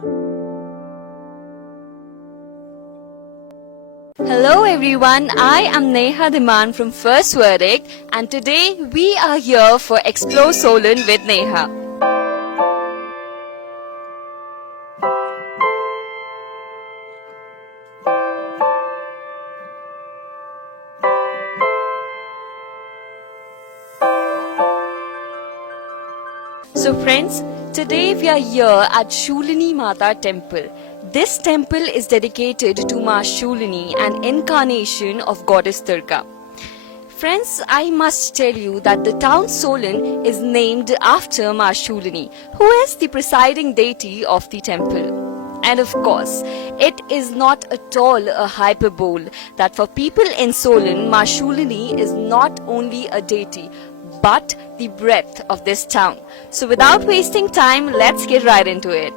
Hello everyone, I am Neha Dhiman from First Verdict and today we are here for Explore Solan with Neha. So friends, today we are here at Shulini Mata Temple. This temple is dedicated to Ma Shulini, an incarnation of goddess Durga. Friends, I must tell you that the town Solan is named after Ma Shulini, who is the presiding deity of the temple. And of course, it is not at all a hyperbole that for people in Solan, Ma Shulini is not only a deity, but the breath of this town. So without wasting time, let's get right into it.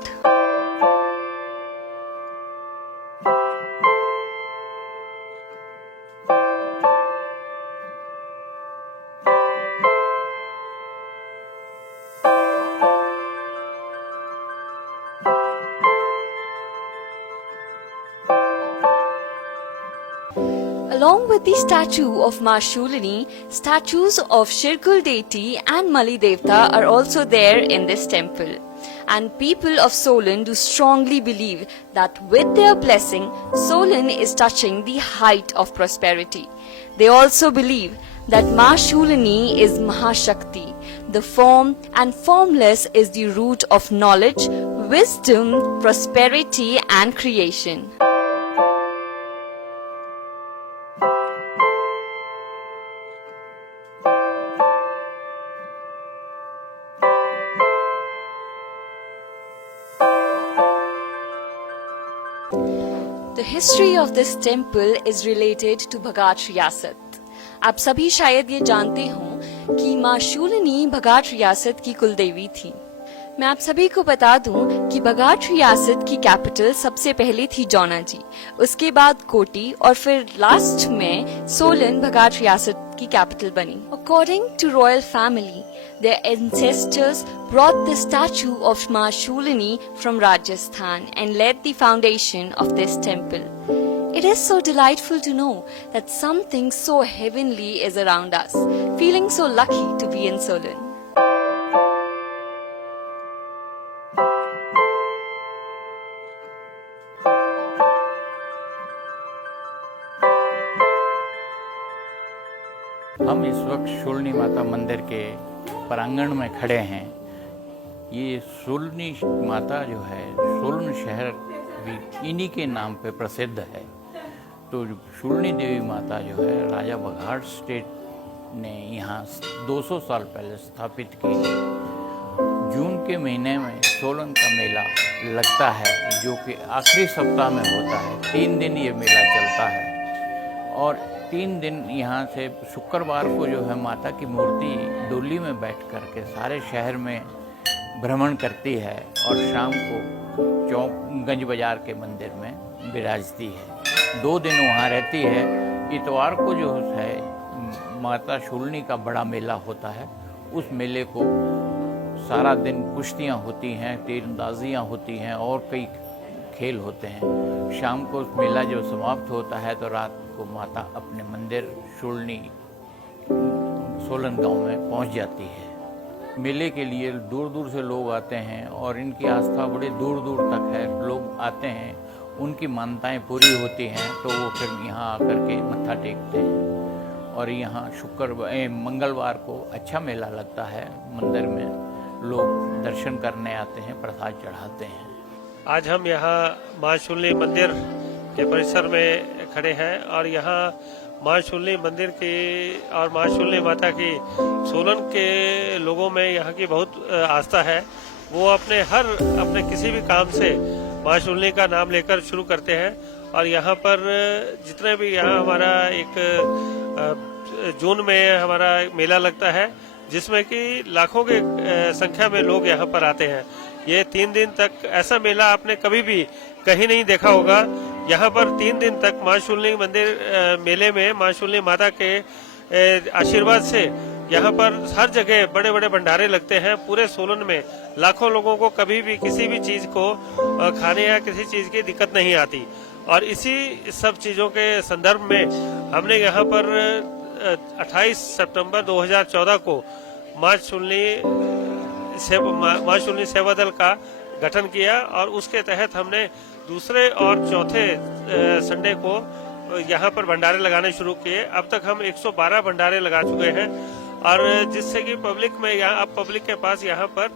Along with the statue of Ma Shulini, statues of Shirkul deity and Mali Devta are also there in this temple. And people of Solan do strongly believe that with their blessing, Solan is touching the height of prosperity. They also believe that Ma Shulini is Mahashakti, the form, and formless is the root of knowledge, wisdom, prosperity and creation. The history of this temple is related to Bhagat रियासत. आप सभी शायद ये जानते हो कि माँ शूलिनी भगाट रियासत की कुलदेवी थी. मैं आप सभी को बता दूं कि बगाट रियासत की कैपिटल सबसे पहले थी जौनाजी, उसके बाद कोटी और फिर लास्ट में सोलन बगाट रियासत की कैपिटल बनी. According to royal family, their ancestors brought the statue of Ma Shulini from Rajasthan and laid the foundation of this temple. It is so delightful to know that something so heavenly is around us, feeling so lucky to be in Solan. हम इस वक्त शूलिनी माता मंदिर के प्रांगण में खड़े हैं. ये शूलिनी माता जो है, सोलन शहर भी इन्हीं के नाम पे प्रसिद्ध है. तो शूलिनी देवी माता जो है राजा बघाट स्टेट ने यहाँ 200 साल पहले स्थापित की. जून के महीने में सोलन का मेला लगता है, जो कि आखिरी सप्ताह में होता है. 3 दिन ये मेला चलता है और 3 दिन यहाँ से शुक्रवार को जो है माता की मूर्ति डोली में बैठ कर के सारे शहर में भ्रमण करती है और शाम को चौक गंज बाजार के मंदिर में विराजती है. 2 दिन वहाँ रहती है. इतवार को जो है माता शूलिनी का बड़ा मेला होता है. उस मेले को सारा दिन कुश्तियाँ होती हैं, तीरंदाजियाँ होती हैं और कई खेल होते हैं. शाम को मेला जब समाप्त होता है तो रात को माता अपने मंदिर शूलिनी सोलन गांव में पहुंच जाती है. मेले के लिए दूर दूर से लोग आते हैं और इनकी आस्था बड़े दूर दूर तक है. लोग आते हैं, उनकी मान्यताएं पूरी होती हैं तो वो फिर यहाँ आकर के मत्था टेकते हैं. और यहाँ मंगलवार को अच्छा मेला लगता है. मंदिर में लोग दर्शन करने आते हैं, प्रसाद चढ़ाते हैं. आज हम यहाँ माँ शूलिनी मंदिर के परिसर में खड़े हैं और यहाँ माँ शूलिनी मंदिर की और माँ शूलिनी माता की सोलन के लोगों में यहाँ की बहुत आस्था है. वो अपने किसी भी काम से माँ शूलिनी का नाम लेकर शुरू करते हैं. और यहाँ पर जितने भी यहाँ हमारा एक जून में हमारा मेला लगता है, जिसमें कि लाखों के संख्या में लोग यहाँ पर आते हैं. ये 3 दिन तक ऐसा मेला आपने कभी भी कहीं नहीं देखा होगा. यहाँ पर 3 दिन तक माँ शूलिनी मंदिर मेले में माँ शूलिनी माता के आशीर्वाद से यहाँ पर हर जगह बड़े बड़े भंडारे लगते हैं। पूरे सोलन में लाखों लोगों को कभी भी किसी भी चीज को खाने या किसी चीज की दिक्कत नहीं आती। और इसी सब चीजों के संदर्भ में हमने यहाँ पर 28 सितंबर 2014 को माँ शूलिनी सेवा दल का गठन किया और उसके तहत हमने दूसरे और चौथे संडे को यहाँ पर भंडारे लगाने शुरू किए। अब तक हम 112 भंडारे लगा चुके हैं और जिससे कि पब्लिक में यहाँ अब पब्लिक के पास यहाँ पर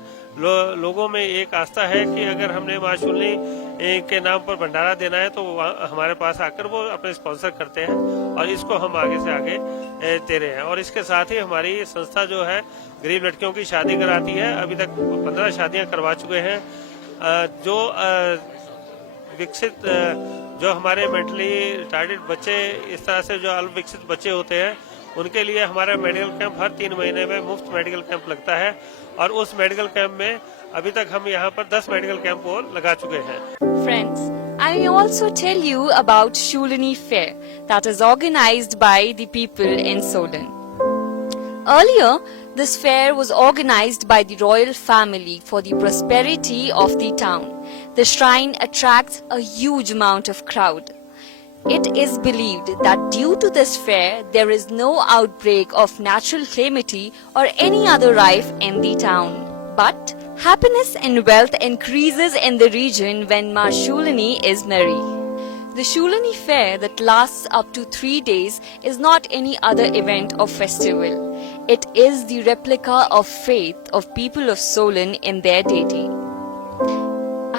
लोगों में एक आस्था है कि अगर हमने माँ शूलिनी के नाम पर भंडारा देना है तो हमारे पास आकर वो अपने स्पॉन्सर करते हैं और इसको हम आगे से आगे दे रहे हैं। और इसके साथ ही हमारी संस्था जो है गरीब लड़कियों की शादी कराती है। अभी तक 15 शादियां करवा चुके हैं। जो विकसित जो हमारे मेंटली रिटार्डेड बच्चे, इस तरह से जो अल्प विकसित बच्चे होते हैं, उनके लिए हमारा मेडिकल कैंप हर 3 महीने में मुफ्त मेडिकल कैंप लगता है और उस मेडिकल कैंप में अभी तक हम यहाँ पर 10 मेडिकल कैंप और लगा चुके हैं। Friends, I will also tell you about Shulini Fair that is organized by the people in Solan. Earlier, this fair was organized by the royal family for the prosperity of the town. The shrine attracts a huge amount of crowd. It is believed that due to this fair, there is no outbreak of natural calamity or any other rife in the town. But happiness and wealth increases in the region when Ma Shulini is merry. The Shulini fair that lasts up to 3 days is not any other event or festival. It is the replica of faith of people of Solan in their deity.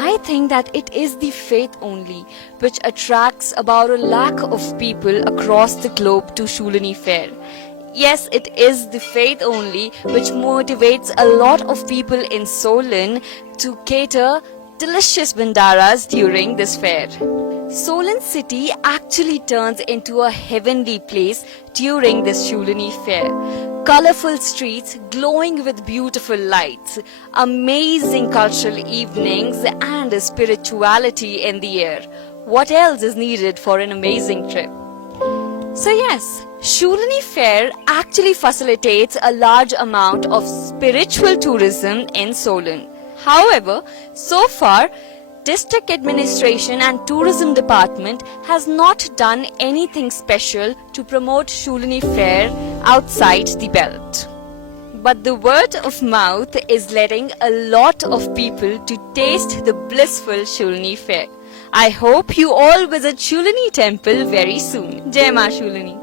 I think that it is the faith only which attracts about 1 lakh of people across the globe to Shulini Fair. Yes, it is the faith only which motivates a lot of people in Solan to cater delicious bandaras during this fair. Solan city actually turns into a heavenly place during this Shulini Fair. Colorful streets glowing with beautiful lights, amazing cultural evenings and spirituality in the air. What else is needed for an amazing trip? So yes, Shulini Fair actually facilitates a large amount of spiritual tourism in Solan. However, so far, District Administration and Tourism Department has not done anything special to promote Shulini Fair outside the belt. But the word of mouth is letting a lot of people to taste the blissful Shulini Fair. I hope you all visit Shulini Temple very soon. Jai Ma Shulini.